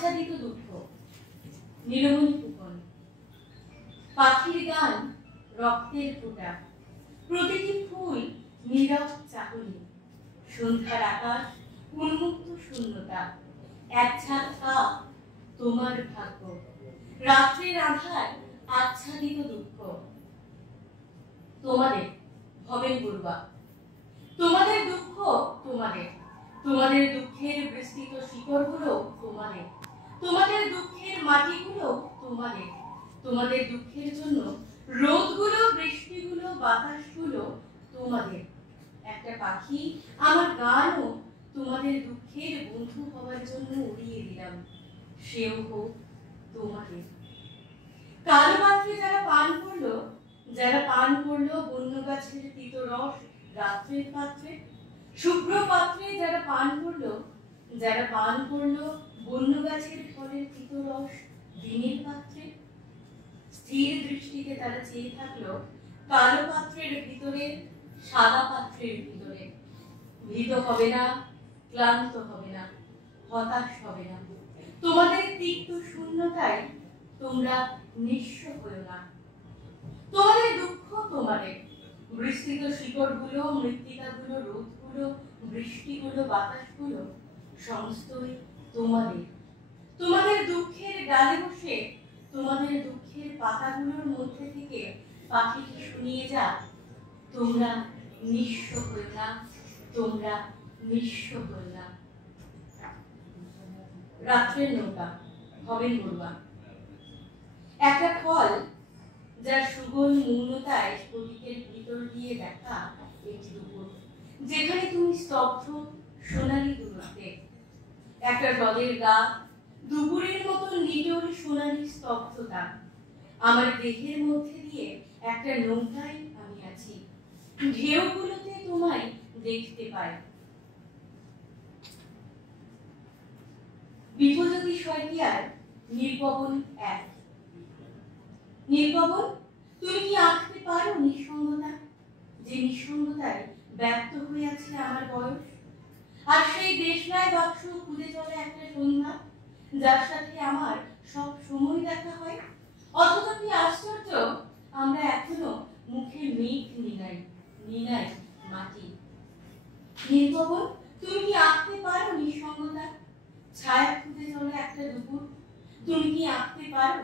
আচ্ছাদিত দুঃখ, নীলমণি ফুকন। পাখির গান, রক্তের ফোঁটা, প্রতিটি ফুল নীরব চাহনি, সন্ধ্যার আকাশ উন্মুক্ত শূন্যতা, এক ছাদ কাপ তোমার ভাগ্য, রাত্রির আধার আচ্ছাদিত দুঃখ। তোমাদের ভবেন বড়ুয়া, তোমাদের দুঃখ তোমাদের, তোমাদের দুঃখের বিস্তৃত শিকড়গুলো তোমাদের, তোমাদের দুঃখের মাটিগুলো তোমাদের, তোমাদের দুঃখের জন্য রোদগুলো, বৃষ্টিগুলো, বাতাসগুলো তোমাদের। একটা পাখি আমার গানও তোমাদের দুঃখের বন্ধু হওয়ার জন্য উড়িয়ে দিলাম, সেও হোক তোমাদের। কালো পাত্রে যারা পান করলো, যারা পান করলো বন্য গাছের তিত রস রাত্রের পাত্রে, শুভ্র পাত্রে যারা পান করলো, যারা পান করলো বন্য গাছের ফলের তিত রস দিনের পাত্রে, স্থির দৃষ্টিতে তারা চেয়ে থাকলো কালো পাত্রের ভিতরে, সাদা পাত্রের ভিতরে। ভীত হবে না, ক্লান্ত হবে না, হতাশ হবে না। তোমাদের তিক্ত শূন্যতায় তোমরা নিঃস্ব হয়ো না। তোমাদের দুঃখ তোমাদের, বিস্তৃত শিকড়গুলো, মৃত্তিকাগুলো, রোদগুলো, বৃষ্টিগুলো, বাতাসগুলো সমস্তই তোমাদের। তোমাদের দুঃখের ডালে বসে, তোমাদের দুঃখের পাতাগুলোর মধ্যে থেকে পাখিকে শুনিয়ে যা, তোমরা নিঃস্ব হয়ো না, তোমরা নিঃস্ব হয়ো না। রাত্রের নৌকা, ভবেন বড়ুয়া। একটা ফল যার সুগল মৌনতায় স্ফটিকের ভিতর দিয়ে দেখা একটি দুপুর, যেখানে তুমি স্তব্ধ সোনালী দূরত্বে। একটা হ্রদের গা, দুপুরের মতো নিটোর সোনালী স্তব্ধতা। আমার দেহের মধ্যে দিয়ে একটা নৌকায় আমি আছি, ঢেউগুলোতে তোমায় দেখতে পাই। বিপজ্যোতি শইকীয়ার নীলপবন 1। নীলপবন, তুমি কি আঁকতে পারো নিঃসঙ্গতা, যে নিঃসঙ্গতায় ব্যর্থ হয়ে আছে আমার বয়স? আর সেই দেশলাই বাক্স খুঁজে চলে একটা সন্ধ্যা, যার সাথে আমার সব সময় দেখা হয়। অথচ কি আশ্চর্য, আমরা এখনো মুখে মেঘ নিনাই, নিনাই মাটি। নীলপবন, তুমি কি আঁকতে পারো নিঃসঙ্গতা, ছায়া খুঁজে চলে একটা দুপুর? তুমি কি আঁকতে পারো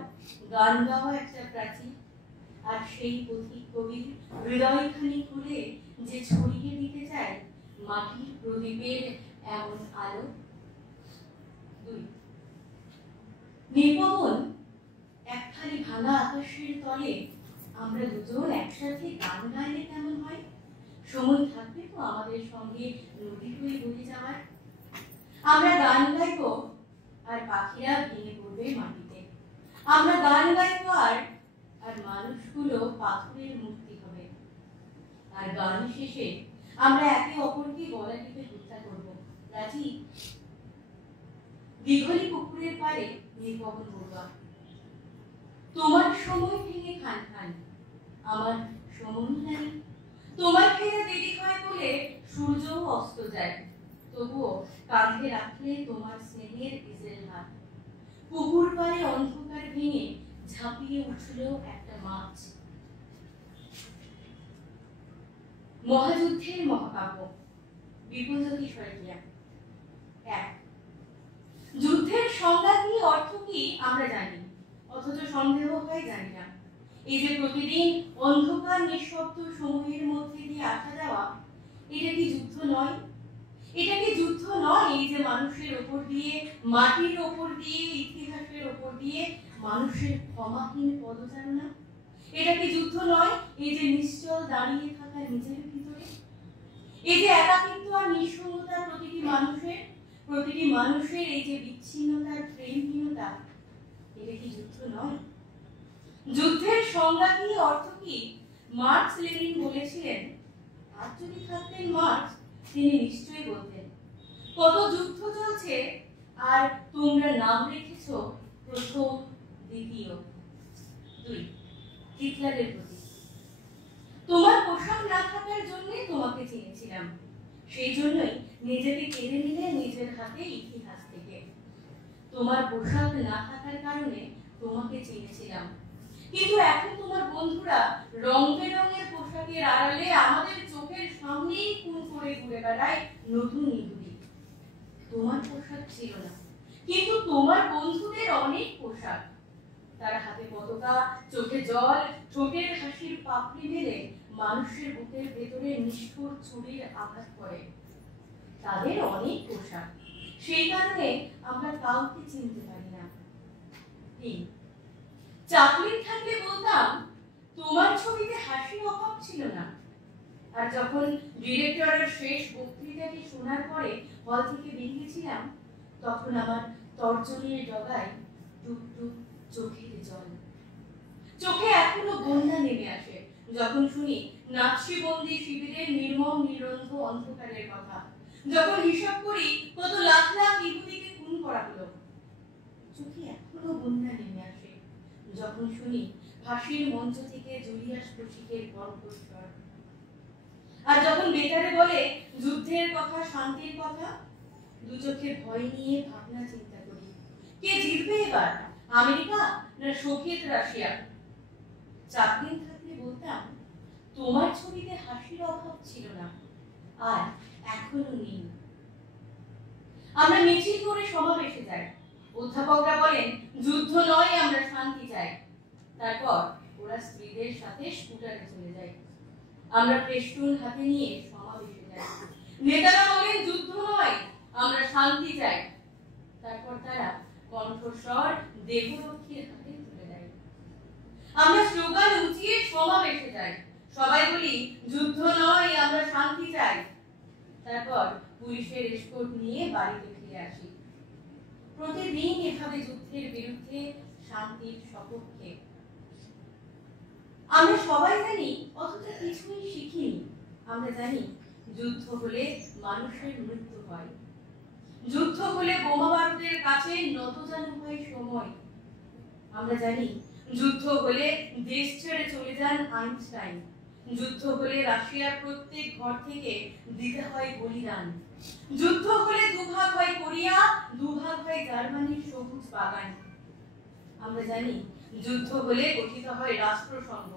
গান গাওয়া একটা প্রাচীর? আর সেই পথিক কবির হৃদয়খানি খুলে যে ছড়িয়ে দিতে চায় মাটির প্রদীপের এমন আলো। 2। নীলপবন, একখানি ভাঙা আকাশের তলে আমরা দুজন একসাথে গান গাইলে কেমন হয়? সময় থাকবে তো আমাদের সঙ্গে নদী হয়ে বয়ে যাওয়ার। আমরা গান গাইব আর পাখিরা ভেঙে পড়বে মাটিতে। আমরা গান গাইব আর মানুষগুলো পাথরের মূর্তি হবে। আর গান শেষে আমরা একে অপরকে গলা টিপে হত্যা করব। রাজি? দীঘলি পুকুরের পাড়ে নীলপবন বড়ুয়া। তোমার সময় ভেঙে খান খান, আমার সময় নাই। তোমার ফিরে দেরি হয় বলে সূর্যও অস্ত যায়, তবুও কাঁধে রাখলে তোমার স্নেহের ইজেল হাত। পুকুর পাড়ে অন্ধকার ভেঙে ঝাঁপিয়ে উঠল একটা মাছ। মহাযুদ্ধের মহাকাব্য, বিপজ্যোতি শইকীয়া। 1। যুদ্ধের সংজ্ঞা কি, অর্থ কি আমরা জানি, অথচ সন্দেহ হয় জানি না। এই যে প্রতিদিন অন্ধকার নিঃশব্দ সময়ের মধ্যে দিয়ে আসা যাওয়া, এটা কি যুদ্ধ নয়? এটা কি যুদ্ধ নয়? এই যে মানুষের ওপর দিয়ে, মাটির ওপর দিয়ে, ইতিহাসের ওপর দিয়ে মানুষের ক্ষমাহীন পদচারণা, এটা কি যুদ্ধ নয়? এই যে নিশ্চল দাঁড়িয়ে থাকা নিজের ভিতরে, এই যে একাকিত্ব আর নিঃসঙ্গতা প্রতিটি মানুষের এই যে বিচ্ছিন্নতার প্রেমহীনতা, এটা কি যুদ্ধ নয়? যুদ্ধের সংজ্ঞা কি, অর্থ কি? মার্কস লেনিন বলেছিলেন, আর যদি থাকতেন মার্কস, তিনি নিশ্চয়ই বলতেন, কত যুদ্ধ চলছে আর তোমরা নাম রেখেছ প্রথম, দ্বিতীয়। 2। হিটলারের প্রতি। তোমার পোশাক না থাকার জন্য তোমাকে চিনেছিলাম, সেই জন্যই নিজেকে কেড়ে নিলে নিজের হাতে ইতিহাস থেকে। তোমার পোশাক না থাকার কারণে তোমাকে চিনেছিলাম, কিন্তু এখন তোমার বন্ধুরা রং বেরঙের পোশাকের আড়ালে আমাদের চোখের সামনেই খুন করে ঘুরে বেড়ায় নতুন ইঁদুরি। তোমার পোশাক ছিল না, কিন্তু তোমার বন্ধুদের অনেক পোশাক। তার হাতে পতাকা, চোখে জল, ঠোঁটের হাসির পাপড়ি মেলে মানুষের বুকের ভেতরে নিষ্ঠুর ছুরির আঘাত করে। তাদের অনেক পোশাক, সেই কারণে আমরা কাউকে চিনতে পারি না। চাকরি থাকলে বলতাম তোমার ছবিতে হাসির অভাব ছিল না। আর যখন ডিরেক্টরের শেষ বক্তৃতাটি শোনার পরে হল থেকে বেরিয়েছিলাম, তখন আমার তর্জনীর ডগায় টুক টুক চোখের জল। চোখে এখনো বন্যা নেমে আসে যখন শুনি নাৎসিবন্দী শিবিরের নির্মম নিরন্ধ অন্ধকারের কথা, যখন হিসাব করি কত লাখ লাখ ইহুদিকে খুন করা হলো। চোখে এখনো বন্যা নেমে আসে যখন শুনি ফাঁসির মঞ্চ থেকে জুলিয়াস রসিকের কণ্ঠস্বর। আর যখন বেকারে বলে যুদ্ধের কথা, শান্তির কথা, দু চোখে ভয় নিয়ে ভাবনা চিন্তা করি, কে জিতবে এবার, আমেরিকা না সোভিয়েত রাশিয়া? চাকদিন থাকলে বলতাম তোমার ছবিতে হাসির অভাব ছিল না, আর এখনো নেই। আমরা মিছিল করে সমাবেশে যাই, অধ্যাপকরা বলেন যুদ্ধ নয়, আমরা শান্তি চাই। তারপর ওরা স্ত্রীদের সাথে স্কুটারে চলে যায়। আমরা পেস্টুন হাতে নিয়ে সমাবেশে যাই, নেতারা বলেন যুদ্ধ নয়, আমরা শান্তি চাই। তারপর তারা কণ্ঠস্বর দেহরক্ষীর হাতে তুলে দেয়। আমরা স্লোগান উঁচিয়ে সমাবেশে যাই, সবাই বলি যুদ্ধ নয়, আমরা শান্তি চাই। তারপর পুলিশের এসকর্ট নিয়ে বাড়িতে ফিরে আসি। প্রতিদিন এভাবে যুদ্ধের বিরুদ্ধে, শান্তির সপক্ষে। আমরা সবাই জানি, অথচ কিছুই শিখিনি। আমরা জানি যুদ্ধ হলে মানুষের মৃত্যু হয়, যুদ্ধ হলে বোমা বারুদের কাছে নতজানু হয় সময়। আমরা জানি যুদ্ধ হলে দেশ ছেড়ে চলে যান আইনস্টাইন, যুদ্ধ হলে রাশিয়ার প্রত্যেক ঘর থেকে দিতে হয় বলিদান, যুদ্ধ হলে দুভাগ হয় কোরিয়া, দুভাগ হয় জার্মানির সবুজ বাগান। আমরা জানি যুদ্ধ হলে গঠিত হয় রাষ্ট্রসংঘ,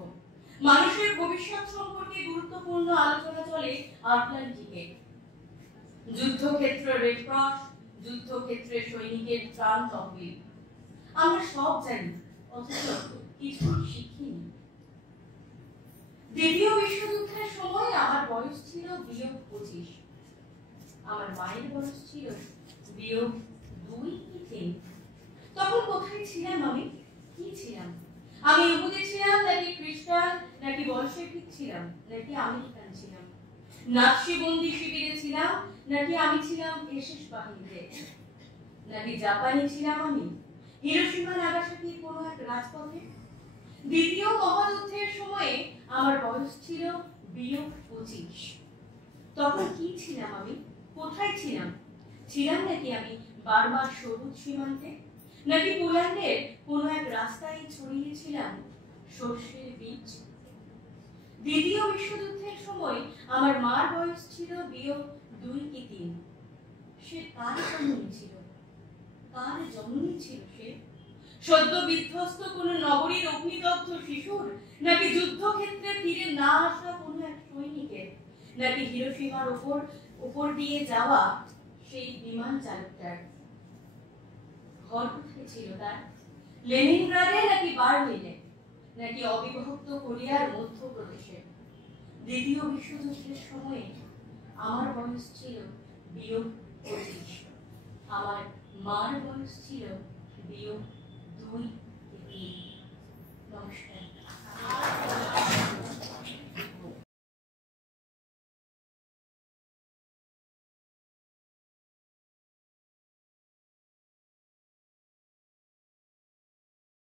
মানুষের ভবিষ্যৎ সম্পর্কে গুরুত্বপূর্ণ আলোচনা চলে আটলান্টিকে। যুদ্ধক্ষেত্র রেড ক্রস, যুদ্ধক্ষেত্রে সৈনিকের ত্রাণ তহবিল। আমরা সব জানি, অথচ কিছু শিখিনি। দ্বিতীয় বিশ্বযুদ্ধের সময় আমার বয়স ছিল -25, আমার মায়ের বয়স ছিল -2 কি 3। তখন কোথায় ছিলাম আমি, কি ছিলাম? আমি ইহুদি ছিলাম নাকি খ্রিস্টান, নাকি বলশেভিক ছিলাম, নাকি আমেরিকান ছিলাম? নাৎসিবন্দী শিবিরে ছিলাম নাকি আমি ছিলাম এসএস বাহিনীতে, নাকি জাপানি ছিলাম আমি হিরোশিমা নাগাসাকির কোনো এক রাজপথে? দ্বিতীয় মহাযুদ্ধের সময়ে আমার বয়স ছিল -25। তখন কি ছিলাম আমি, কোথায় ছিলাম? ছিলাম নাকি আমি বার্মার সবুজ সীমান্তে, নাকি পোল্যান্ডের কোনো এক রাস্তায় ছড়িয়েছিলাম সর্ষের বীজ? দ্বিতীয় বিশ্বযুদ্ধের সময় আমার মার বয়স ছিল -2 কি 3। সে কার জননী ছিল, কার জননী ছিল সে? সদ্য বিধ্বস্ত কোন নগরীর অগ্নিদগ্ধ শিশুর, নাকি যুদ্ধক্ষেত্রে ফিরে না আসা কোনো এক সৈনিকের, নাকি হিরোশিমার উপর দিয়ে যাওয়া সেই বিমান চালকটার? ঘর কোথায় ছিল তার, লেনিনগ্রাডে নাকি বার্লিনে, নাকি অবিভক্ত কোরিয়ার মধ্যপ্রদেশে? দ্বিতীয় বিশ্বযুদ্ধের সময়ে আমার বয়স ছিল -25, আমার মার বয়স ছিল -2 কি 3। নমস্কার।